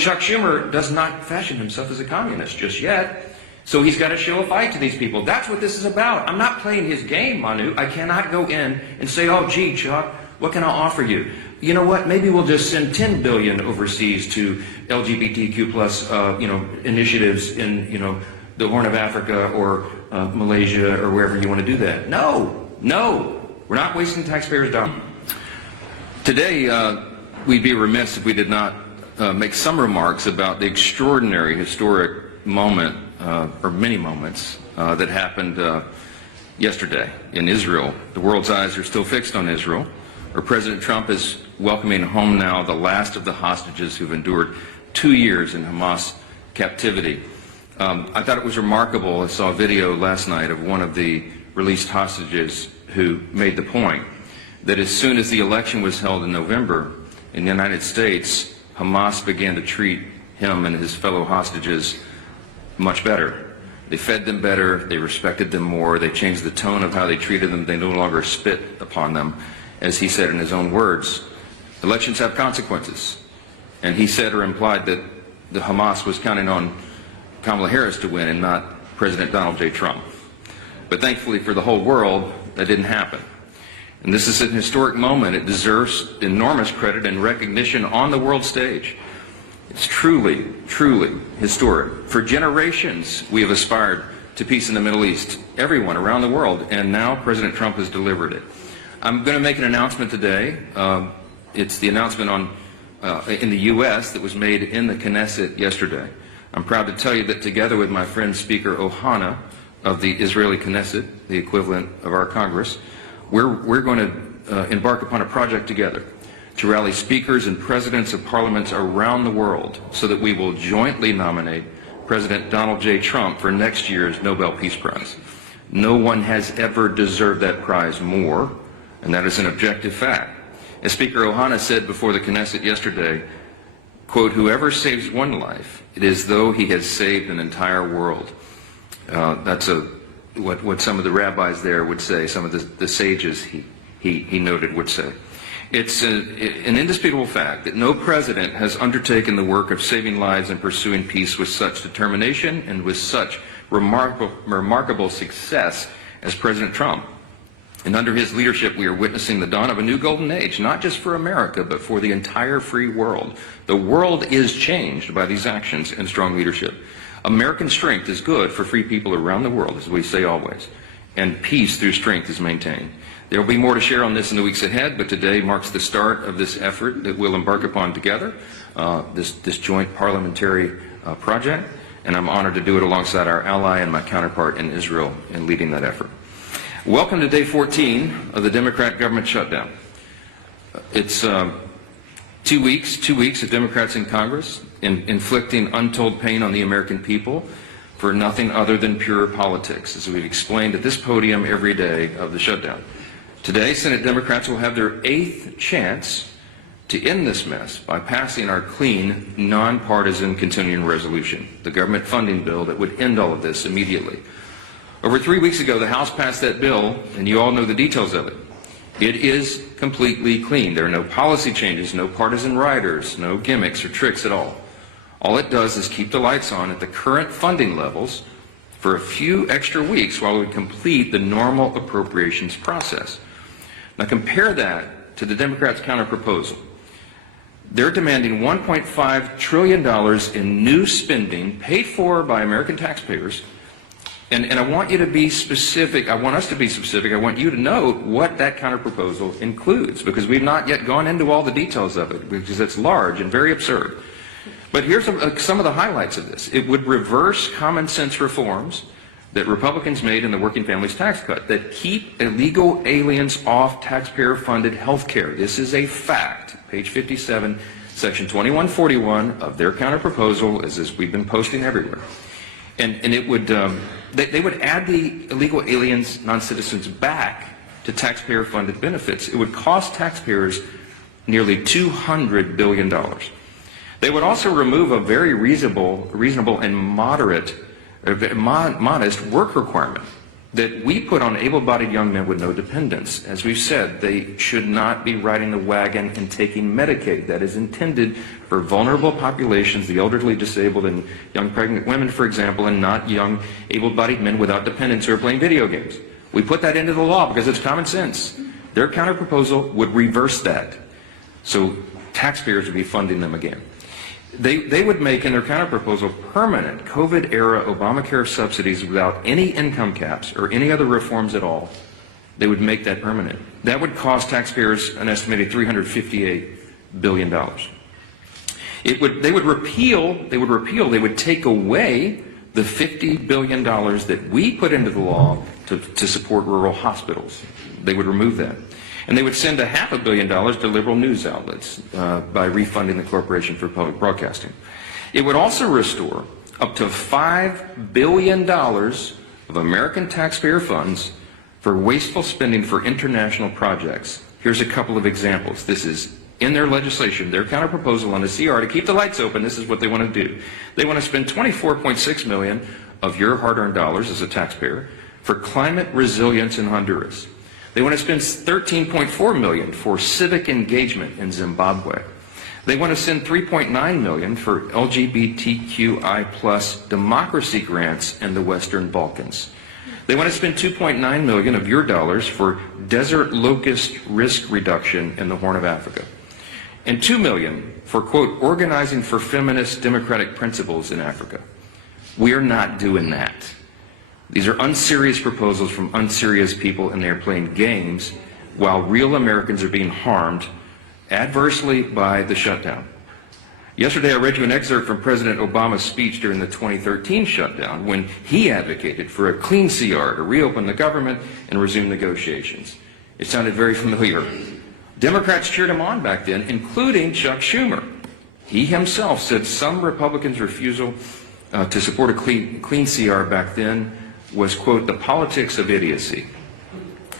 Chuck Schumer does not fashion himself as a communist just yet. So he's got to show a fight to these people. That's what this is about. I'm not playing his game, Manu. I cannot go in and say, oh, gee, Chuck, what can I offer you? You know what? Maybe we'll just send $10 billion overseas to LGBTQ plus, initiatives in, the Horn of Africa or Malaysia or wherever you want to do that. No, we're not wasting taxpayers' dollars. Today, we'd be remiss if we did not make some remarks about the extraordinary historic moment, or many moments, that happened yesterday in Israel. The world's eyes are still fixed on Israel, where President Trump is welcoming home now the last of the hostages who've endured 2 years in Hamas captivity. I thought it was remarkable. I saw a video last night of one of the released hostages who made the point that as soon as the election was held in November in the United States, Hamas began to treat him and his fellow hostages much better. They fed them better, they respected them more, they changed the tone of how they treated them, they no longer spit upon them. As he said in his own words, elections have consequences. And he said or implied that the Hamas was counting on Kamala Harris to win and not President Donald J. Trump. But thankfully for the whole world, that didn't happen. And this is an historic moment. It deserves enormous credit and recognition on the world stage. It's truly, truly historic. For generations, we have aspired to peace in the Middle East, everyone around the world, and now President Trump has delivered it. I'm going to make an announcement today. It's the announcement in the U.S. that was made in the Knesset yesterday. I'm proud to tell you that together with my friend Speaker Ohana of the Israeli Knesset, the equivalent of our Congress, we're going to embark upon a project together to rally speakers and presidents of parliaments around the world so that we will jointly nominate President Donald J. Trump for next year's Nobel Peace Prize. No one has ever deserved that prize more, and that is an objective fact. As Speaker Ohana said before the Knesset yesterday, quote, whoever saves one life, it is though he has saved an entire world. That's what some of the rabbis there would say, some of the sages he noted would say. It's an indisputable fact that no president has undertaken the work of saving lives and pursuing peace with such determination and with such remarkable success as President Trump. And under his leadership, we are witnessing the dawn of a new golden age, not just for America, but for the entire free world. The world is changed by these actions and strong leadership. American strength is good for free people around the world, as we say always, and peace through strength is maintained. There will be more to share on this in the weeks ahead, but today marks the start of this effort that we'll embark upon together, this joint parliamentary project, and I'm honored to do it alongside our ally and my counterpart in Israel in leading that effort. Welcome to day 14 of the Democrat government shutdown. It's 2 weeks of Democrats in Congress inflicting untold pain on the American people for nothing other than pure politics, as we've explained at this podium every day of the shutdown. Today, Senate Democrats will have their 8th chance to end this mess by passing our clean, nonpartisan continuing resolution, the government funding bill that would end all of this immediately. Over 3 weeks ago, the House passed that bill, and you all know the details of it. It is completely clean. There are no policy changes, no partisan riders, no gimmicks or tricks at all. All it does is keep the lights on at the current funding levels for a few extra weeks while we complete the normal appropriations process. Now compare that to the Democrats' counterproposal. They're demanding $1.5 trillion in new spending paid for by American taxpayers. And I want you to be specific. I want us to be specific. I want you to know what that counterproposal includes, because we've not yet gone into all the details of it, because it's large and very absurd. But here's some of the highlights of this. It would reverse common sense reforms that Republicans made in the Working Families Tax Cut that keep illegal aliens off taxpayer-funded health care. This is a fact. Page 57, section 2141 of their counterproposal, as we've been posting everywhere. And it would, they would add the illegal aliens, non-citizens, back to taxpayer-funded benefits. It would cost taxpayers nearly $200 billion. They would also remove a very reasonable and modest work requirement that we put on able-bodied young men with no dependents. As we've said, they should not be riding the wagon and taking Medicaid. That is intended for vulnerable populations, the elderly, disabled, and young pregnant women, for example, and not young able-bodied men without dependents who are playing video games. We put that into the law because it's common sense. Their counterproposal would reverse that. So taxpayers would be funding them again. They would make in their counterproposal permanent COVID-era Obamacare subsidies without any income caps or any other reforms at all. They would make that permanent. That would cost taxpayers an estimated $358 billion. They would take away the $50 billion that we put into the law to support rural hospitals. They would remove that. And they would send $500 million to liberal news outlets by refunding the Corporation for Public Broadcasting. It would also restore up to $5 billion of American taxpayer funds for wasteful spending for international projects. Here's a couple of examples. This is in their legislation, their counterproposal on the CR to keep the lights open. This is what they want to do. They want to spend $24.6 million of your hard-earned dollars as a taxpayer for climate resilience in Honduras. They want to spend $13.4 million for civic engagement in Zimbabwe. They want to send $3.9 million for LGBTQI plus democracy grants in the Western Balkans. They want to spend $2.9 million of your dollars for desert locust risk reduction in the Horn of Africa. And $2 million for, quote, organizing for feminist democratic principles in Africa. We are not doing that. These are unserious proposals from unserious people, and they're playing games while real Americans are being harmed adversely by the shutdown. Yesterday, I read you an excerpt from President Obama's speech during the 2013 shutdown when he advocated for a clean CR to reopen the government and resume negotiations. It sounded very familiar. Democrats cheered him on back then, including Chuck Schumer. He himself said some Republicans' refusal to support a clean CR back then was, quote, the politics of idiocy.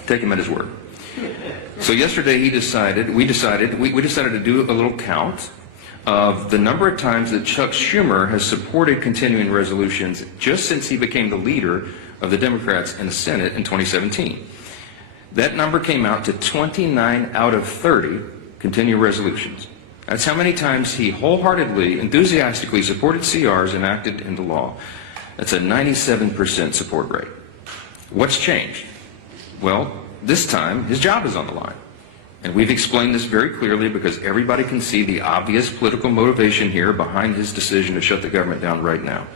Take him at his word. So yesterday we decided to do a little count of the number of times that Chuck Schumer has supported continuing resolutions just since he became the leader of the Democrats in the Senate in 2017. That number came out to 29 out of 30 continuing resolutions. That's how many times he wholeheartedly, enthusiastically supported CRs enacted into law. That's a 97% support rate. What's changed? Well, this time his job is on the line. And we've explained this very clearly because everybody can see the obvious political motivation here behind his decision to shut the government down right now.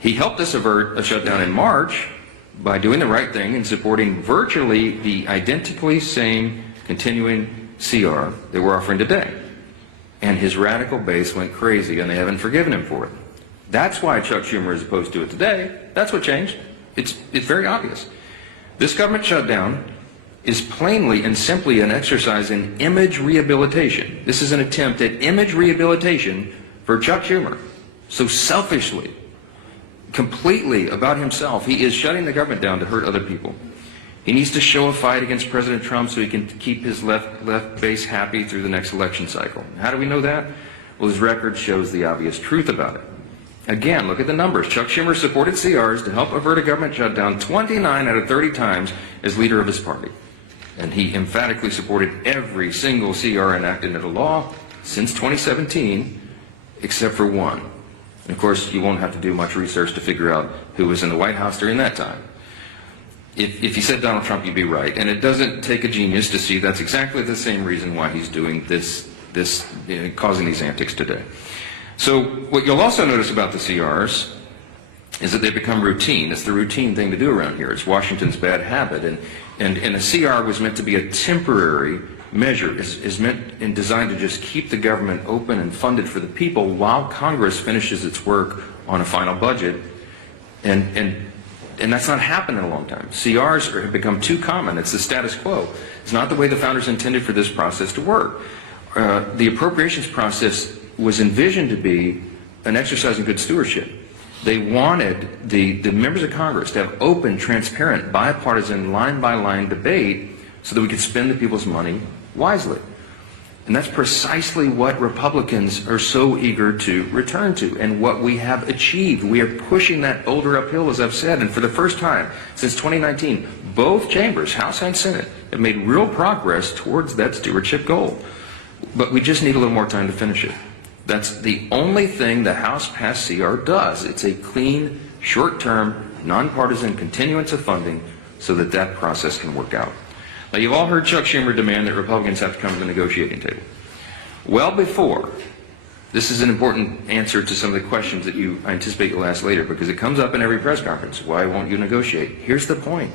He helped us avert a shutdown in March by doing the right thing and supporting virtually the identically same continuing CR that we're offering today. And his radical base went crazy, and they haven't forgiven him for it. That's why Chuck Schumer is opposed to it today. That's what changed. It's very obvious. This government shutdown is plainly and simply an exercise in image rehabilitation. This is an attempt at image rehabilitation for Chuck Schumer. So selfishly, completely about himself, he is shutting the government down to hurt other people. He needs to show a fight against President Trump so he can keep his left base happy through the next election cycle. How do we know that? Well, his record shows the obvious truth about it. Again, look at the numbers. Chuck Schumer supported CRs to help avert a government shutdown 29 out of 30 times as leader of his party. And he emphatically supported every single CR enacted into law since 2017, except for one. And of course, you won't have to do much research to figure out who was in the White House during that time. If you said Donald Trump, you'd be right. And it doesn't take a genius to see that's exactly the same reason why he's doing causing these antics today. So what you'll also notice about the CRs is that they become routine. It's the routine thing to do around here. It's Washington's bad habit. And a CR was meant to be a temporary measure, is meant and designed to just keep the government open and funded for the people while Congress finishes its work on a final budget. And that's not happened in a long time. CRs have become too common. It's the status quo. It's not the way the founders intended for this process to work. The appropriations process was envisioned to be an exercise in good stewardship. They wanted the members of Congress to have open, transparent, bipartisan, line-by-line debate so that we could spend the people's money wisely. And that's precisely what Republicans are so eager to return to and what we have achieved. We are pushing that boulder uphill, as I've said, and for the first time since 2019, both chambers, House and Senate, have made real progress towards that stewardship goal. But we just need a little more time to finish it. That's the only thing the House passed CR does. It's a clean, short-term, nonpartisan continuance of funding so that that process can work out. Now, you've all heard Chuck Schumer demand that Republicans have to come to the negotiating table. Well before, this is an important answer to some of the questions that I anticipate you'll ask later, because it comes up in every press conference. Why won't you negotiate? Here's the point.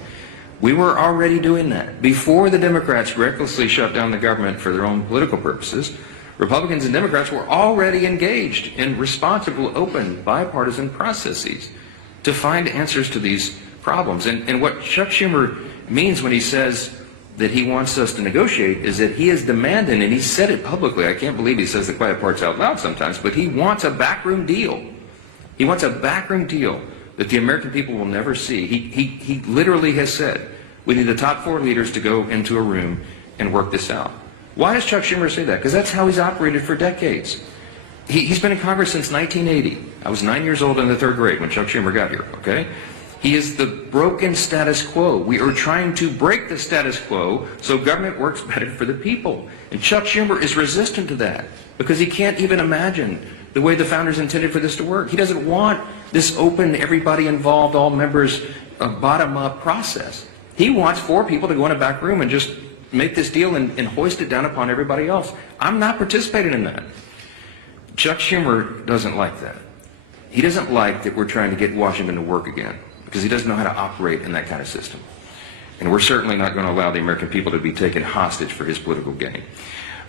We were already doing that. Before the Democrats recklessly shut down the government for their own political purposes, Republicans and Democrats were already engaged in responsible, open, bipartisan processes to find answers to these problems. And what Chuck Schumer means when he says that he wants us to negotiate is that he is demanding, and he said it publicly, I can't believe he says the quiet parts out loud sometimes, but he wants a backroom deal. He wants a backroom deal that the American people will never see. He literally has said, we need the top 4 leaders to go into a room and work this out. Why does Chuck Schumer say that? Because that's how he's operated for decades. He's been in Congress since 1980. I was 9 years old in the 3rd grade when Chuck Schumer got here, okay? He is the broken status quo. We are trying to break the status quo so government works better for the people. And Chuck Schumer is resistant to that because he can't even imagine the way the founders intended for this to work. He doesn't want this open, everybody involved, all members, bottom-up process. He wants 4 people to go in a back room and just make this deal and hoist it down upon everybody else. I'm not participating in that. Chuck Schumer doesn't like that. He doesn't like that we're trying to get Washington to work again, because he doesn't know how to operate in that kind of system. And we're certainly not going to allow the American people to be taken hostage for his political gain.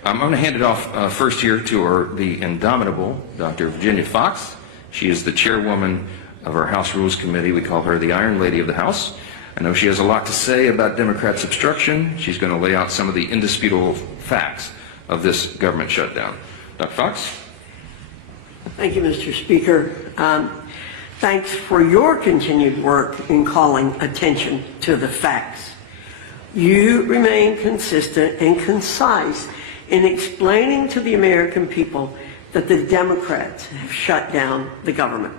I'm going to hand it off first here to the indomitable Dr. Virginia Fox. She is the chairwoman of our House Rules Committee. We call her the Iron Lady of the House. I know she has a lot to say about Democrats' obstruction. She's going to lay out some of the indisputable facts of this government shutdown. Dr. Fox? Thank you, Mr. Speaker. Thanks for your continued work in calling attention to the facts. You remain consistent and concise in explaining to the American people that the Democrats have shut down the government.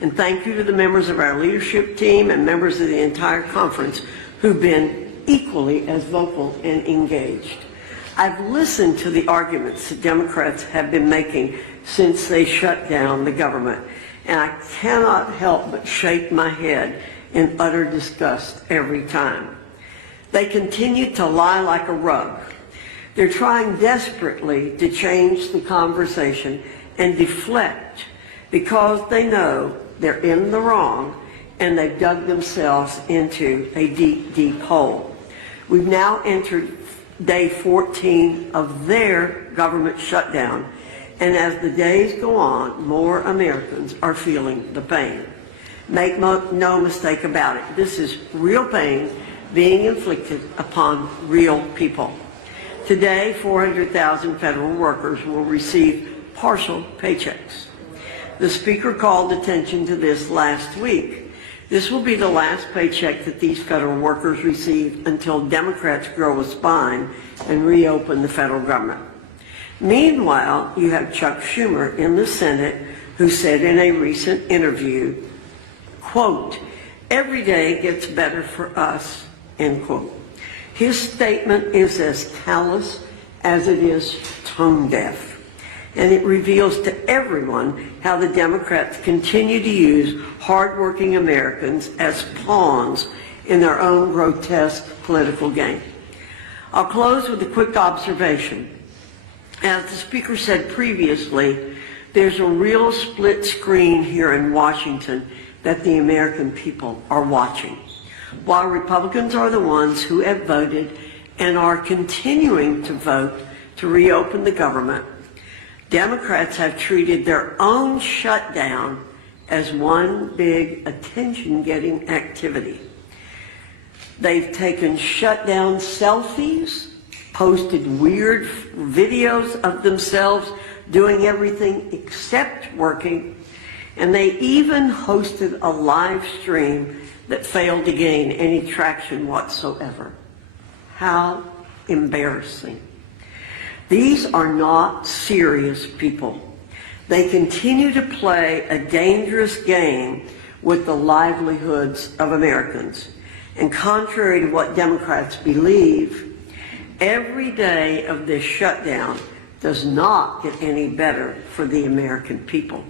And thank you to the members of our leadership team and members of the entire conference who've been equally as vocal and engaged. I've listened to the arguments that Democrats have been making since they shut down the government, and I cannot help but shake my head in utter disgust every time. They continue to lie like a rug. They're trying desperately to change the conversation and deflect because they know they're in the wrong and they've dug themselves into a deep, deep hole. We've now entered day 14 of their government shutdown, and as the days go on, more Americans are feeling the pain. Make no mistake about it, this is real pain being inflicted upon real people. Today, 400,000 federal workers will receive partial paychecks. The Speaker called attention to this last week. This will be the last paycheck that these federal workers receive until Democrats grow a spine and reopen the federal government. Meanwhile, you have Chuck Schumer in the Senate who said in a recent interview, quote, "Every day gets better for us," end quote. His statement is as callous as it is tone deaf, and it reveals to everyone how the Democrats continue to use hardworking Americans as pawns in their own grotesque political game. I'll close with a quick observation. As the Speaker said previously, there's a real split screen here in Washington that the American people are watching. While Republicans are the ones who have voted and are continuing to vote to reopen the government, Democrats have treated their own shutdown as one big attention-getting activity. They've taken shutdown selfies, posted weird videos of themselves doing everything except working, and they even hosted a live stream that failed to gain any traction whatsoever. How embarrassing. These are not serious people. They continue to play a dangerous game with the livelihoods of Americans. And contrary to what Democrats believe, every day of this shutdown does not get any better for the American people.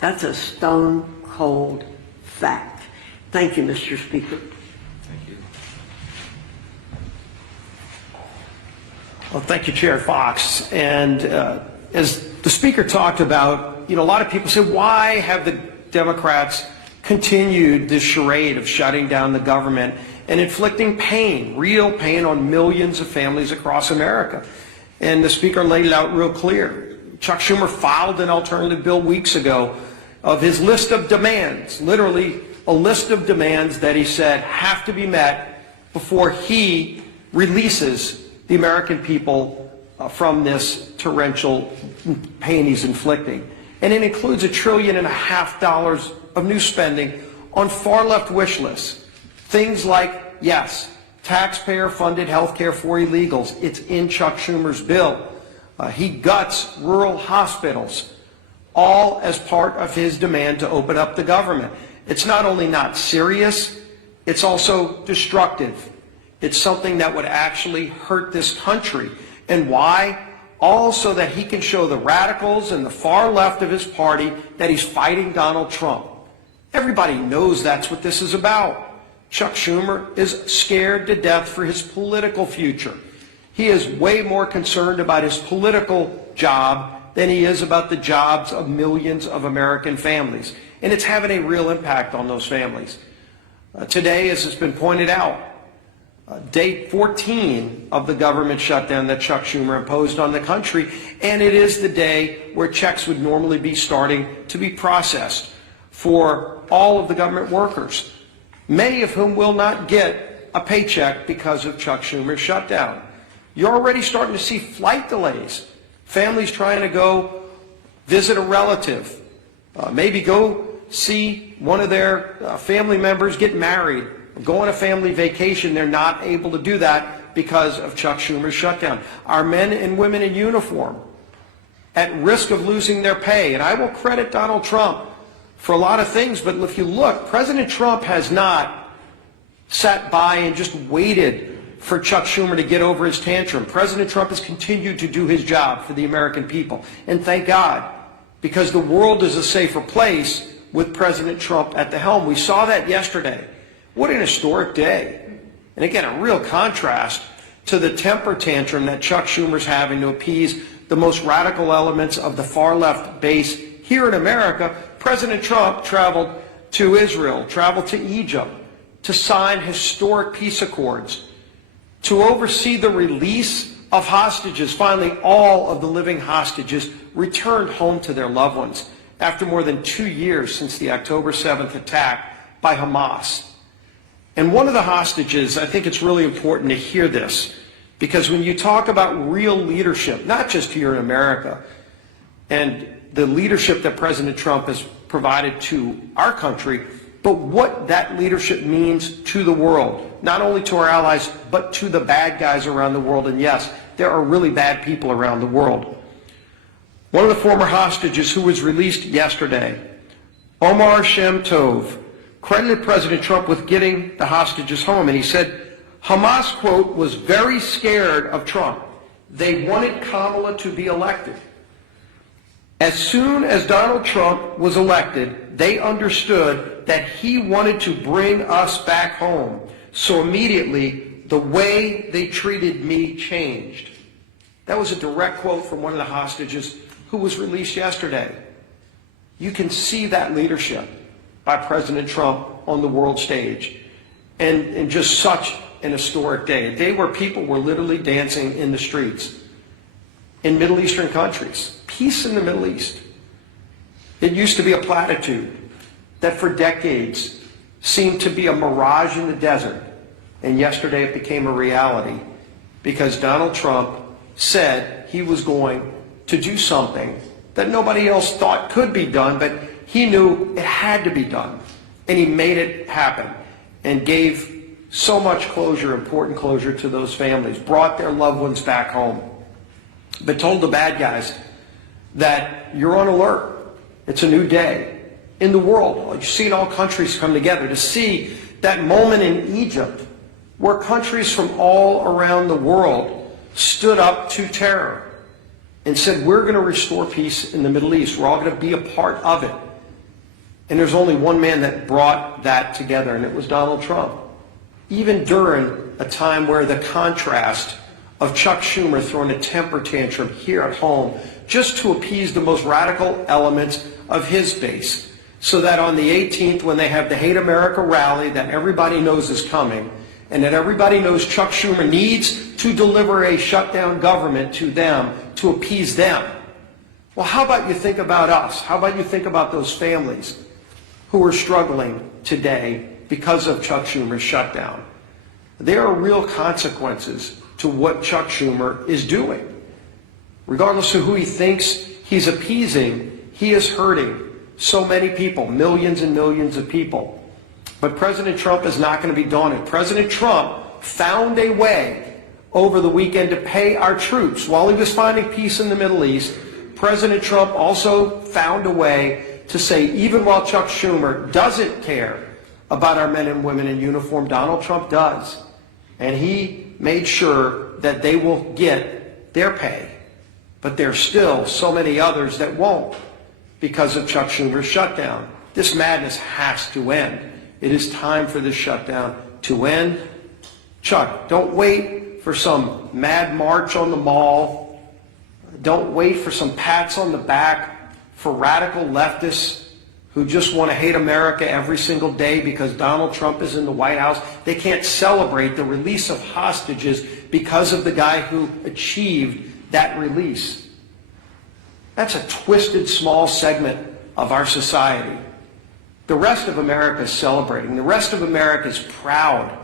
That's a stone cold fact. Thank you, Mr. Speaker. Thank you. Well, thank you, Chair Fox. And as the Speaker talked about, a lot of people say, why have the Democrats continued this charade of shutting down the government and inflicting pain, real pain, on millions of families across America? And the Speaker laid it out real clear. Chuck Schumer filed an alternative bill weeks ago of his list of demands, literally a list of demands that he said have to be met before he releases the American people from this torrential pain he's inflicting. And it includes $1.5 trillion of new spending on far-left wish lists. Things like, yes, taxpayer-funded health care for illegals. It's in Chuck Schumer's bill. He guts rural hospitals, all as part of his demand to open up the government. It's not only not serious, it's also destructive. It's something that would actually hurt this country. And why? All so that he can show the radicals and the far left of his party that he's fighting Donald Trump. Everybody knows that's what this is about. Chuck Schumer is scared to death for his political future. He is way more concerned about his political job than he is about the jobs of millions of American families. And it's having a real impact on those families. Today, as has been pointed out, day 14 of the government shutdown that Chuck Schumer imposed on the country, and it is the day where checks would normally be starting to be processed for all of the government workers, many of whom will not get a paycheck because of Chuck Schumer's shutdown. You're already starting to see flight delays, families trying to go visit a relative, maybe go see one of their family members get married, go on a family vacation. They're not able to do that because of Chuck Schumer's shutdown. Our men and women in uniform at risk of losing their pay. And I will credit Donald Trump for a lot of things, but if you look, President Trump has not sat by and just waited for Chuck Schumer to get over his tantrum. President Trump has continued to do his job for the American people. And thank God, because the world is a safer place with President Trump at the helm. We saw that yesterday. What an historic day. And again, a real contrast to the temper tantrum that Chuck Schumer's having to appease the most radical elements of the far left base here in America. President Trump traveled to Israel, traveled to Egypt to sign historic peace accords, to oversee the release of hostages. Finally, all of the living hostages returned home to their loved ones after more than 2 years since the October 7th attack by Hamas. And one of the hostages, I think it's really important to hear this, because when you talk about real leadership, not just here in America, and the leadership that President Trump has provided to our country, but what that leadership means to the world, not only to our allies, but to the bad guys around the world. And yes, there are really bad people around the world. One of the former hostages who was released yesterday, Omar Shem Tov, credited President Trump with getting the hostages home. And he said, Hamas, quote, was very scared of Trump. They wanted Kamala to be elected. As soon as Donald Trump was elected, they understood that he wanted to bring us back home. So immediately, the way they treated me changed. That was a direct quote from one of the hostages who was released yesterday. You can see that leadership by President Trump on the world stage, and just such an historic day, a day where people were literally dancing in the streets in Middle Eastern countries. Peace in the Middle East. It used to be a platitude that for decades seemed to be a mirage in the desert, and yesterday it became a reality because Donald Trump said he was going to do something that nobody else thought could be done, but he knew it had to be done, and he made it happen and gave so much closure, important closure to those families, brought their loved ones back home. but told the bad guys that you're on alert. It's a new day in the world. You've seen all countries come together to see that moment in Egypt where countries from all around the world stood up to terror and said, we're going to restore peace in the Middle East. We're all going to be a part of it. And there's only one man that brought that together, and it was Donald Trump. Even during a time where the contrast of Chuck Schumer throwing a temper tantrum here at home just to appease the most radical elements of his base, so that on the 18th, when they have the Hate America rally that everybody knows is coming, and that everybody knows Chuck Schumer needs to deliver a shutdown government to them to appease them. Well, how about you think about us? How about you think about those families who are struggling today because of Chuck Schumer's shutdown? There are real consequences to what Chuck Schumer is doing. Regardless of who he thinks he's appeasing, he is hurting so many people, millions and millions of people. But President Trump is not going to be daunted. President Trump found a way over the weekend to pay our troops. While he was finding peace in the Middle East, President Trump also found a way to say, even while Chuck Schumer doesn't care about our men and women in uniform, Donald Trump does. And he made sure that they will get their pay. But there's still so many others that won't because of Chuck Schumer's shutdown. This madness has to end. It is time for this shutdown to end. Chuck, don't wait for some mad march on the mall. Don't wait for some pats on the back for radical leftists who just want to hate America every single day because Donald Trump is in the White House. They can't celebrate the release of hostages because of the guy who achieved that release. That's a twisted small segment of our society. The rest of America is celebrating. The rest of America is proud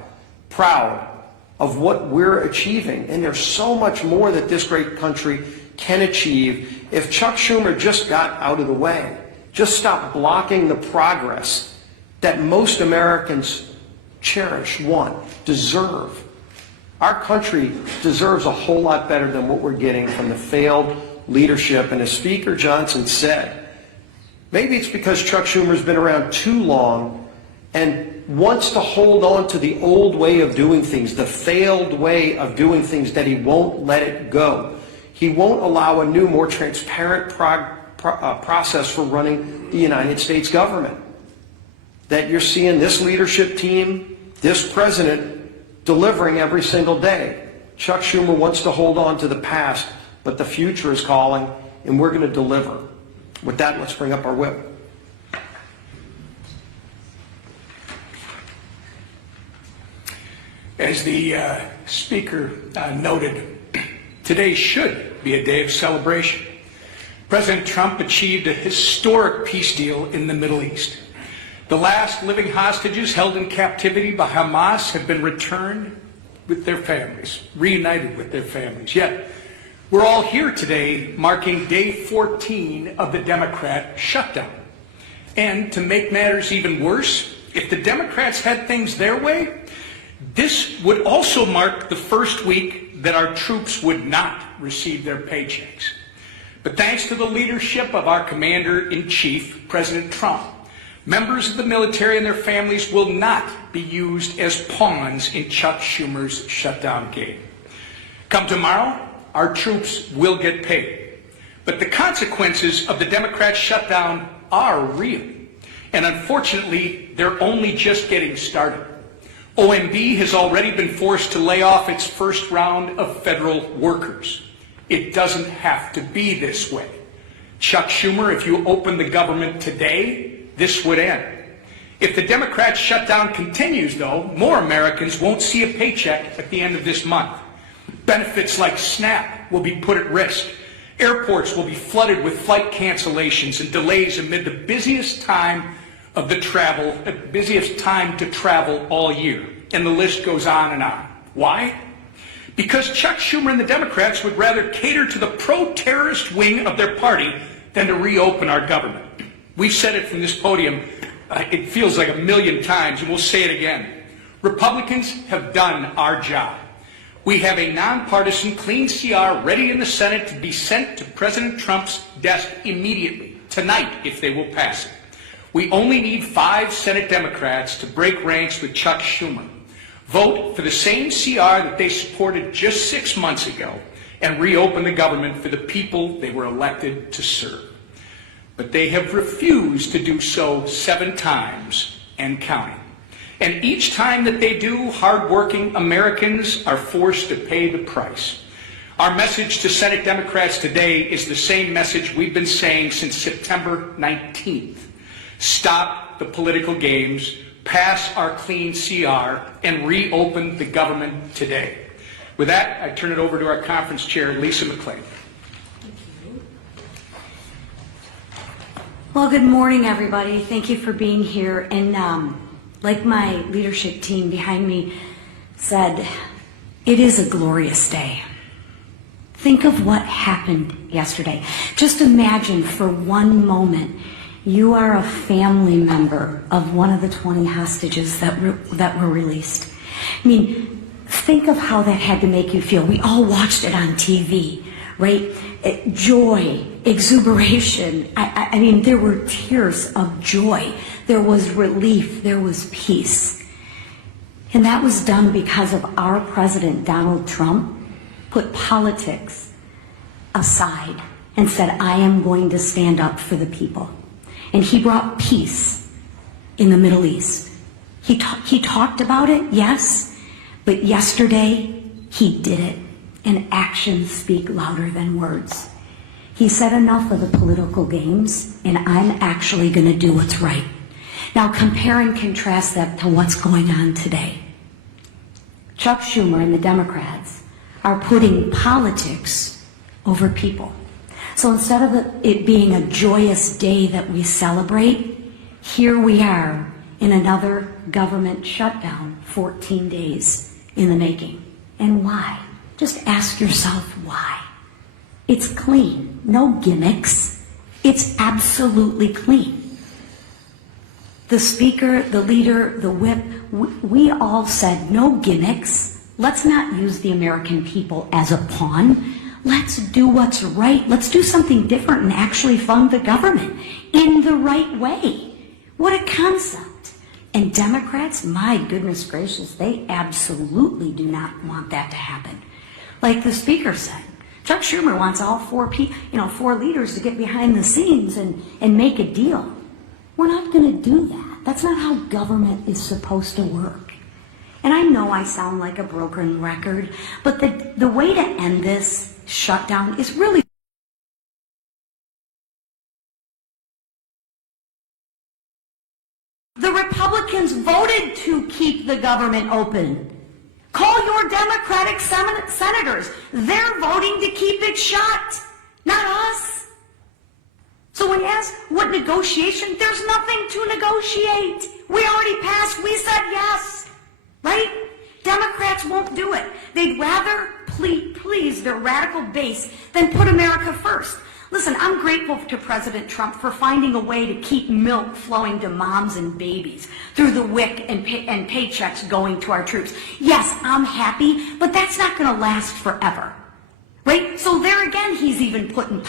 of what we're achieving. And there's so much more that this great country can achieve if Chuck Schumer just got out of the way. Just stop blocking the progress that most Americans cherish, want, deserve. Our country deserves a whole lot better than what we're getting from the failed leadership. And as Speaker Johnson said, maybe it's because Chuck Schumer's been around too long and wants to hold on to the old way of doing things, the failed way of doing things, that he won't let it go. He won't allow a new, more transparent process for running the United States government. That you're seeing this leadership team, this president, delivering every single day. Chuck Schumer wants to hold on to the past, but the future is calling, and we're going to deliver. With that, let's bring up our whip. As the Speaker noted, today should be a day of celebration. President Trump achieved a historic peace deal in the Middle East. The last living hostages held in captivity by Hamas have been returned with their families, reunited with their families. Yet, we're all here today marking day 14 of the Democrat shutdown. And to make matters even worse, if the Democrats had things their way, this would also mark the first week that our troops would not receive their paychecks. But thanks to the leadership of our Commander-in-Chief, President Trump, members of the military and their families will not be used as pawns in Chuck Schumer's shutdown game. Come tomorrow, our troops will get paid. But the consequences of the Democrat shutdown are real. And unfortunately, they're only just getting started. OMB has already been forced to lay off its first round of federal workers. It doesn't have to be this way. Chuck Schumer, if you open the government today, this would end. If the Democrat shutdown continues, though, more Americans won't see a paycheck at the end of this month. Benefits like SNAP will be put at risk. Airports will be flooded with flight cancellations and delays amid the busiest time to travel all year. And the list goes on and on. Why? Because Chuck Schumer and the Democrats would rather cater to the pro-terrorist wing of their party than to reopen our government. We've said it from this podium, it feels like 1,000,000 times, and we'll say it again. Republicans have done our job. We have a nonpartisan clean CR ready in the Senate to be sent to President Trump's desk immediately, tonight, if they will pass it. We only need 5 Senate Democrats to break ranks with Chuck Schumer, vote for the same CR that they supported just 6 months ago, and reopen the government for the people they were elected to serve. But they have refused to do so 7 times and counting. And each time that they do, hardworking Americans are forced to pay the price. Our message to Senate Democrats today is the same message we've been saying since September 19th. Stop the political games, pass our clean CR, and reopen the government today. With that, I turn it over to our conference chair, Lisa McClain. Well, good morning, everybody. Thank you for being here. And like my leadership team behind me said, it is a glorious day. Think of what happened yesterday. Just imagine for one moment you are a family member of one of the 20 hostages that were released. I mean, think of how that had to make you feel. We all watched it on TV, right? Joy, exuberation. I mean, there were tears of joy. There was relief. There was peace. And that was done because of our president, Donald Trump, put politics aside and said, I am going to stand up for the people. And he brought peace in the Middle East. He talked about it, yes, but yesterday he did it. And actions speak louder than words. He said enough of the political games, and I'm actually going to do what's right. Now compare and contrast that to what's going on today. Chuck Schumer and the Democrats are putting politics over people. So instead of it being a joyous day that we celebrate, here we are in another government shutdown, 14 days in the making. And why? Just ask yourself why. It's clean, no gimmicks. It's absolutely clean. The speaker, the leader, the whip, we all said no gimmicks. Let's not use the American people as a pawn. Let's do what's right. Let's do something different and actually fund the government in the right way. What a concept. And Democrats, my goodness gracious, they absolutely do not want that to happen. Like the speaker said, Chuck Schumer wants all four leaders to get behind the scenes and make a deal. We're not going to do that. That's not how government is supposed to work. And I know I sound like a broken record, but the way to end this shutdown is really the Republicans voted to keep the government open. Call your Democratic senators. They're voting to keep it shut, not us. So when you ask what negotiation, there's nothing to negotiate. We already passed. We said yes, right? Democrats won't do it. They'd rather please their radical base than put America first. Listen, I'm grateful to President Trump for finding a way to keep milk flowing to moms and babies through the WIC and paychecks going to our troops. Yes, I'm happy, but that's not going to last forever, right? So there again, he's even putting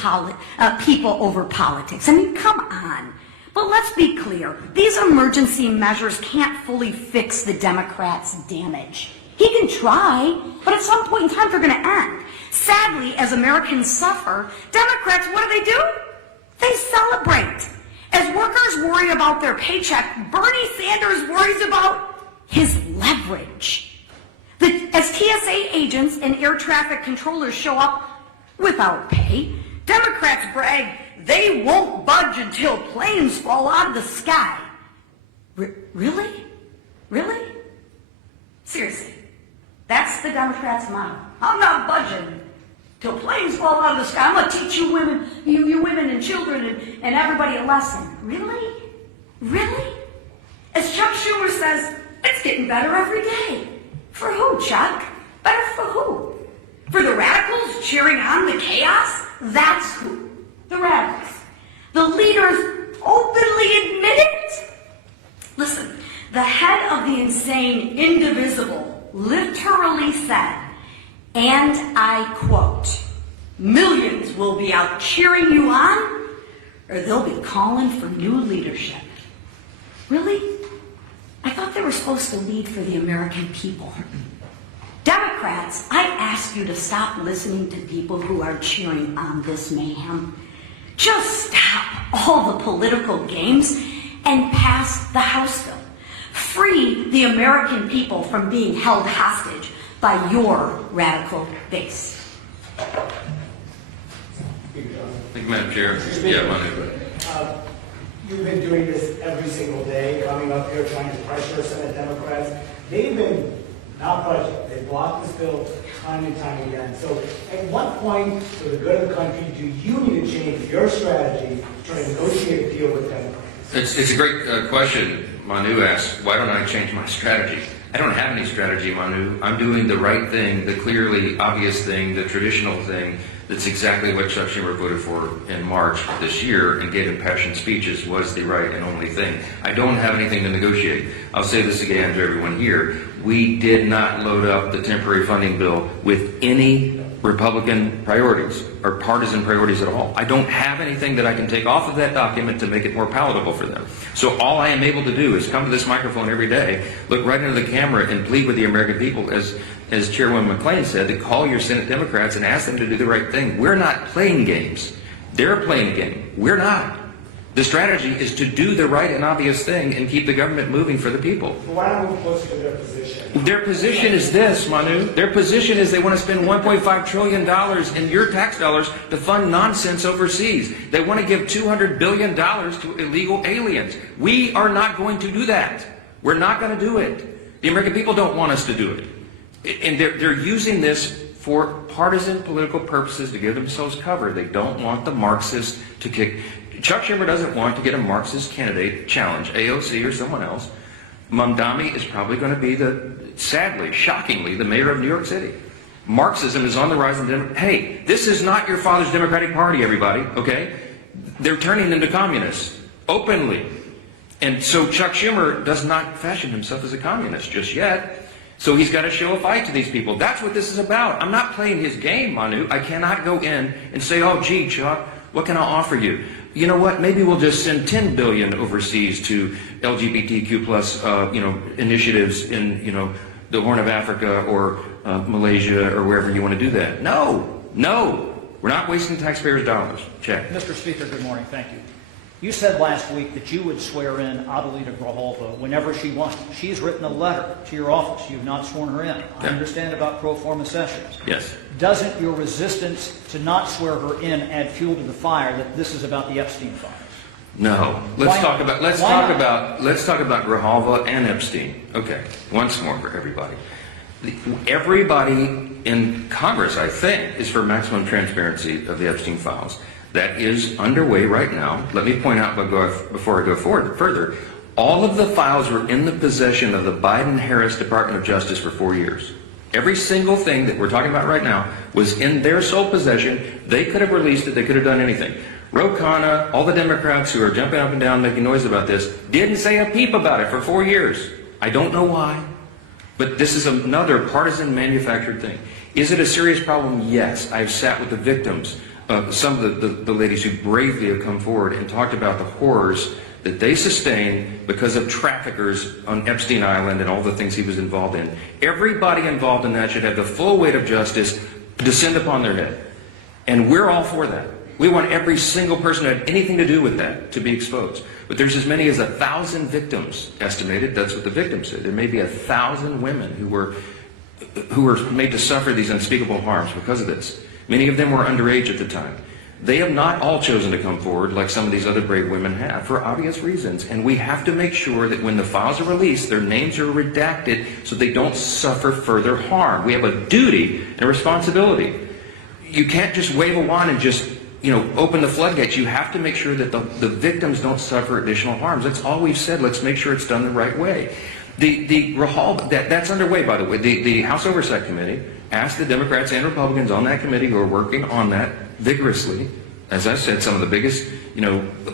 people over politics. I mean, come on. But let's be clear. These emergency measures can't fully fix the Democrats' damage. He can try, but at some point in time, they're going to end. Sadly, as Americans suffer, Democrats, what do? They celebrate. As workers worry about their paycheck, Bernie Sanders worries about his leverage. As TSA agents and air traffic controllers show up without pay, Democrats brag they won't budge until planes fall out of the sky. Really? Really? Seriously. That's the Democrats' motto. I'm not budging till planes fall out of the sky. I'm going to teach you women, you women and children and everybody a lesson. Really? Really? As Chuck Schumer says, it's getting better every day. For who, Chuck? Better for who? For the radicals cheering on the chaos? That's who. The radicals. The leaders openly admit it. Listen, the head of the insane indivisible literally said, And I quote, "Millions will be out cheering you on, or they'll be calling for new leadership." Really? I thought they were supposed to lead for the American people. Democrats, I ask you to stop listening to people who are cheering on this mayhem. Just stop all the political games and pass the House bill. Free the American people from being held hostage by your radical base. Thank you, Madam Chair. Yeah, Manu. You've been doing this every single day, coming up here trying to pressure Senate Democrats. They've been not budging. They blocked this bill time and time again. So at what point, for the good of the country, do you need to change your strategy to try to negotiate a deal with Democrats? It's a great question. Manu asked, why don't I change my strategy? I don't have any strategy, Manu. I'm doing the right thing, the clearly obvious thing, the traditional thing. That's exactly what Chuck Schumer voted for in March this year and gave impassioned speeches was the right and only thing. I don't have anything to negotiate. I'll say this again to everyone here. We did not load up the temporary funding bill with any Republican priorities or partisan priorities at all. I don't have anything that I can take off of that document to make it more palatable for them. So all I am able to do is come to this microphone every day, look right into the camera and plead with the American people, as Chairwoman McClain said, to call your Senate Democrats and ask them to do the right thing. We're not playing games. They're playing a game. We're not. The strategy is to do the right and obvious thing and keep the government moving for the people. But why not move closer to their position? Their position is this, Manu. Their position is they want to spend $1.5 trillion in your tax dollars to fund nonsense overseas. They want to give $200 billion to illegal aliens. We are not going to do that. We're not going to do it. The American people don't want us to do it. And they're using this for partisan political purposes to give themselves cover. They don't want the Marxists to kick. Chuck Schumer doesn't want to get a Marxist candidate challenge, AOC or someone else. Mamdani is probably going to be sadly, shockingly, the mayor of New York City. Marxism is on the rise in Hey, this is not your father's Democratic Party, everybody, okay? They're turning into communists, openly. And so Chuck Schumer does not fashion himself as a communist just yet. So he's got to show a fight to these people. That's what this is about. I'm not playing his game, Manu. I cannot go in and say, oh, gee, Chuck, what can I offer you? You know what? Maybe we'll just send $10 billion overseas to LGBTQ plus, initiatives in, the Horn of Africa or Malaysia or wherever you want to do that. No, we're not wasting taxpayers' dollars. Check. Mr. Speaker, good morning. Thank you. You said last week that you would swear in Adelita Grijalva whenever she wants. She's written a letter to your office. You've not sworn her in. I understand about pro forma sessions. Yes. Doesn't your resistance to not swear her in add fuel to the fire that this is about the Epstein files? No. Let's talk about Grijalva and Epstein. Okay. Once more for everybody. Everybody in Congress, I think, is for maximum transparency of the Epstein files. That is underway right now. Let me point out before I go forward further, all of the files were in the possession of the Biden-Harris Department of Justice for 4 years. Every single thing that we're talking about right now was in their sole possession. They could have released it. They could have done anything. Ro Khanna, all the Democrats who are jumping up and down making noise about this, didn't say a peep about it for 4 years. I don't know why, but this is another partisan manufactured thing. Is it a serious problem? Yes. I've sat with the victims. Some of the ladies who bravely have come forward and talked about the horrors that they sustained because of traffickers on Epstein Island and all the things he was involved in. Everybody involved in that should have the full weight of justice descend upon their head. And we're all for that. We want every single person who had anything to do with that to be exposed. But there's as many as 1,000 victims estimated. That's what the victims said. There may be 1,000 women who were made to suffer these unspeakable harms because of this. Many of them were underage at the time. They have not all chosen to come forward like some of these other brave women have for obvious reasons. And we have to make sure that when the files are released, their names are redacted so they don't suffer further harm. We have a duty and a responsibility. You can't just wave a wand and just, open the floodgates. You have to make sure that the victims don't suffer additional harms. That's all we've said. Let's make sure it's done the right way. That's underway, by the way. The House Oversight Committee asked the Democrats and Republicans on that committee who are working on that vigorously. As I said, some of the biggest,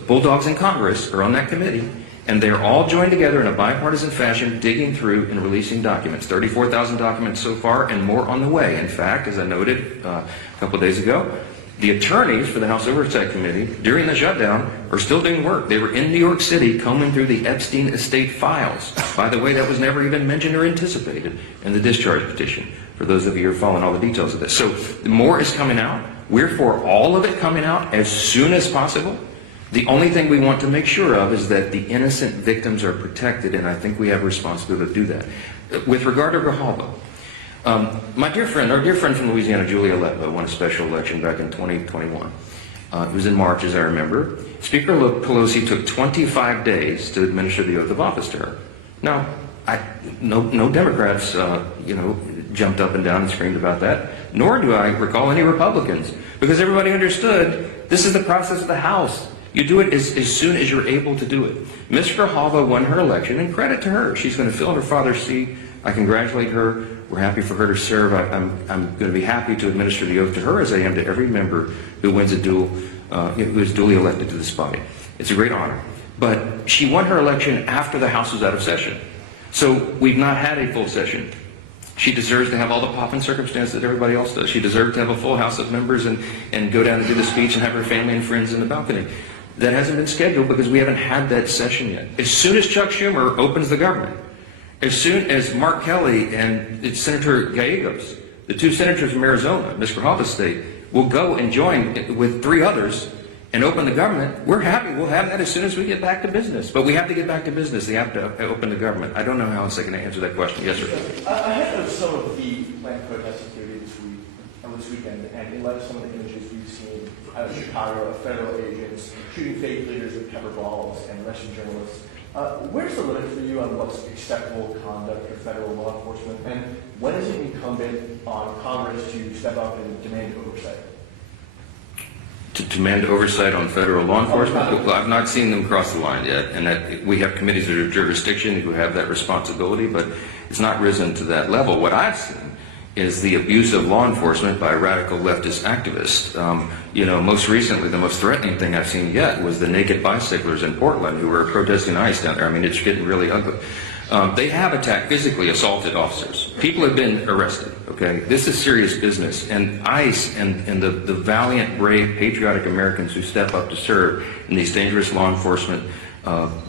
bulldogs in Congress are on that committee. And they're all joined together in a bipartisan fashion, digging through and releasing documents. 34,000 documents so far and more on the way. In fact, as I noted a couple of days ago, the attorneys for the House Oversight Committee during the shutdown are still doing work. They were in New York City combing through the Epstein estate files. By the way, that was never even mentioned or anticipated in the discharge petition, for those of you who are following all the details of this. So more is coming out. We're for all of it coming out as soon as possible. The only thing we want to make sure of is that the innocent victims are protected, and I think we have a responsibility to do that. With regard to Grijalva, our dear friend from Louisiana, Julia Letba, won a special election back in 2021. It was in March, as I remember. Speaker Pelosi took 25 days to administer the oath of office to her. Now, no Democrats, jumped up and down and screamed about that, nor do I recall any Republicans, because everybody understood this is the process of the House. You do it as soon as you're able to do it. Ms. Grijalva won her election, and credit to her. She's going to fill her father's seat. I congratulate her. We're happy for her to serve. I'm going to be happy to administer the oath to her, as I am to every member who wins who is duly elected to this body. It's a great honor. But she won her election after the House was out of session. So we've not had a full session. She deserves to have all the pomp and circumstance that everybody else does. She deserves to have a full House of members and go down and do the speech and have her family and friends in the balcony. That hasn't been scheduled because we haven't had that session yet. As soon as Chuck Schumer opens the government, as soon as Mark Kelly and Senator Gallegos, the two senators from Arizona, Ms. Grijalva's state, will go and join with 3 others and open the government, we're happy. We'll have that as soon as we get back to business. But we have to get back to business. They have to open the government. I don't know how else I can answer that question. Yes, sir. Ahead of some of the land protest activity this weekend, and in light of some of the images we've seen out of Chicago of federal agents shooting fake leaders with pepper balls and arresting journalists, where's the limit for you on what's acceptable conduct for federal law enforcement, and when is it incumbent on Congress to step up and demand oversight? To demand oversight on federal law enforcement? Well, I've not seen them cross the line yet, and that we have committees of jurisdiction who have that responsibility, but it's not risen to that level. What I've seen is the abuse of law enforcement by radical leftist activists. Most recently, the most threatening thing I've seen yet was the naked bicyclers in Portland who were protesting ICE down there. I mean, it's getting really ugly. They have physically assaulted officers. People have been arrested, okay? This is serious business. And ICE and the valiant, brave, patriotic Americans who step up to serve in these dangerous law enforcement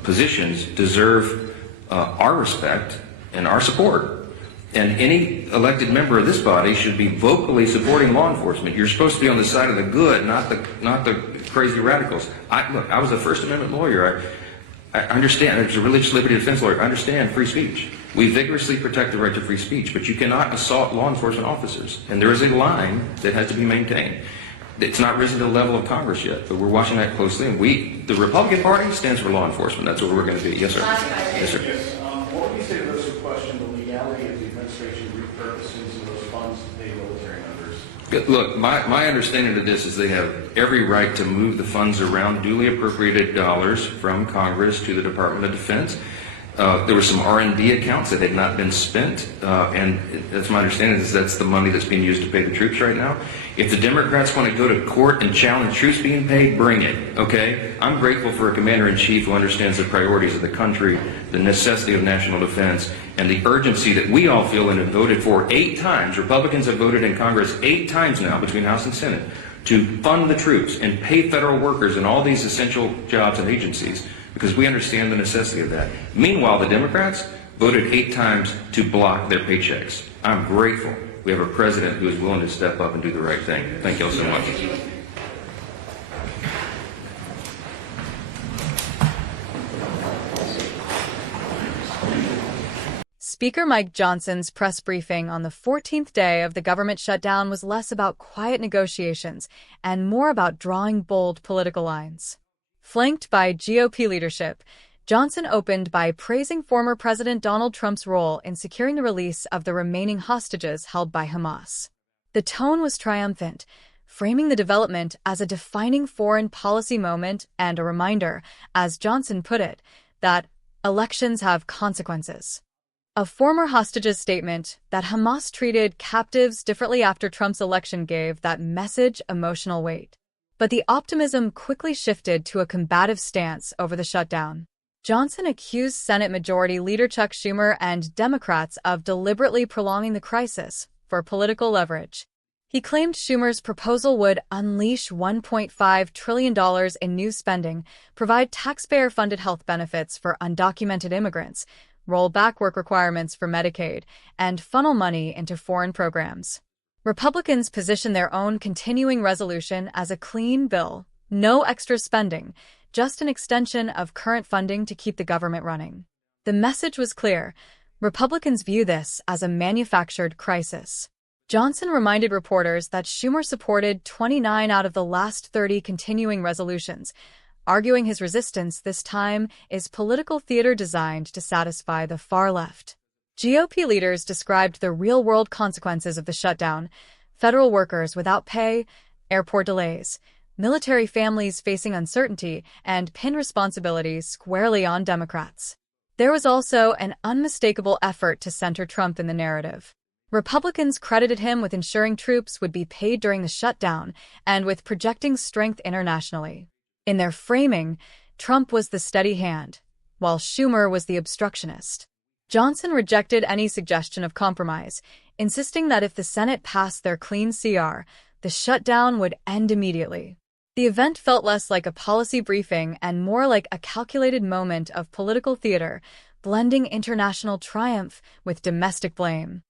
positions deserve our respect and our support. And any elected member of this body should be vocally supporting law enforcement. You're supposed to be on the side of the good, not the crazy radicals. I was a First Amendment lawyer. I understand. I was a religious liberty defense lawyer. I understand free speech. We vigorously protect the right to free speech, but you cannot assault law enforcement officers. And there is a line that has to be maintained. It's not risen to the level of Congress yet, but we're watching that closely. And the Republican Party stands for law enforcement. That's what we're going to be. Yes, sir. Yes, sir. What would you say to those who question the legality of the administration repurposing of those funds to pay military members? Look, my understanding of this is they have every right to move the funds around duly appropriated dollars from Congress to the Department of Defense. There were some R&D accounts that had not been spent, and that's my understanding is that's the money that's being used to pay the troops right now. If the Democrats want to go to court and challenge troops being paid, bring it, okay? I'm grateful for a commander-in-chief who understands the priorities of the country, the necessity of national defense, and the urgency that we all feel and have voted for 8 times. Republicans have voted in Congress 8 times now between House and Senate to fund the troops and pay federal workers in all these essential jobs and agencies, because we understand the necessity of that. Meanwhile, the Democrats voted 8 times to block their paychecks. I'm grateful we have a president who is willing to step up and do the right thing. Thank you all so much. Speaker Mike Johnson's press briefing on the 14th day of the government shutdown was less about quiet negotiations and more about drawing bold political lines. Flanked by GOP leadership, Johnson opened by praising former President Donald Trump's role in securing the release of the remaining hostages held by Hamas. The tone was triumphant, framing the development as a defining foreign policy moment and a reminder, as Johnson put it, that elections have consequences. A former hostages statement that Hamas treated captives differently after Trump's election gave that message emotional weight. But the optimism quickly shifted to a combative stance over the shutdown. Johnson accused Senate Majority Leader Chuck Schumer and Democrats of deliberately prolonging the crisis for political leverage. He claimed Schumer's proposal would unleash $1.5 trillion in new spending, provide taxpayer-funded health benefits for undocumented immigrants, roll back work requirements for Medicaid, and funnel money into foreign programs. Republicans position their own continuing resolution as a clean bill, no extra spending, just an extension of current funding to keep the government running. The message was clear. Republicans view this as a manufactured crisis. Johnson reminded reporters that Schumer supported 29 out of the last 30 continuing resolutions, arguing his resistance this time is political theater designed to satisfy the far left. GOP leaders described the real-world consequences of the shutdown: federal workers without pay, airport delays, military families facing uncertainty, and pinned responsibilities squarely on Democrats. There was also an unmistakable effort to center Trump in the narrative. Republicans credited him with ensuring troops would be paid during the shutdown and with projecting strength internationally. In their framing, Trump was the steady hand, while Schumer was the obstructionist. Johnson rejected any suggestion of compromise, insisting that if the Senate passed their clean CR, the shutdown would end immediately. The event felt less like a policy briefing and more like a calculated moment of political theater, blending international triumph with domestic blame.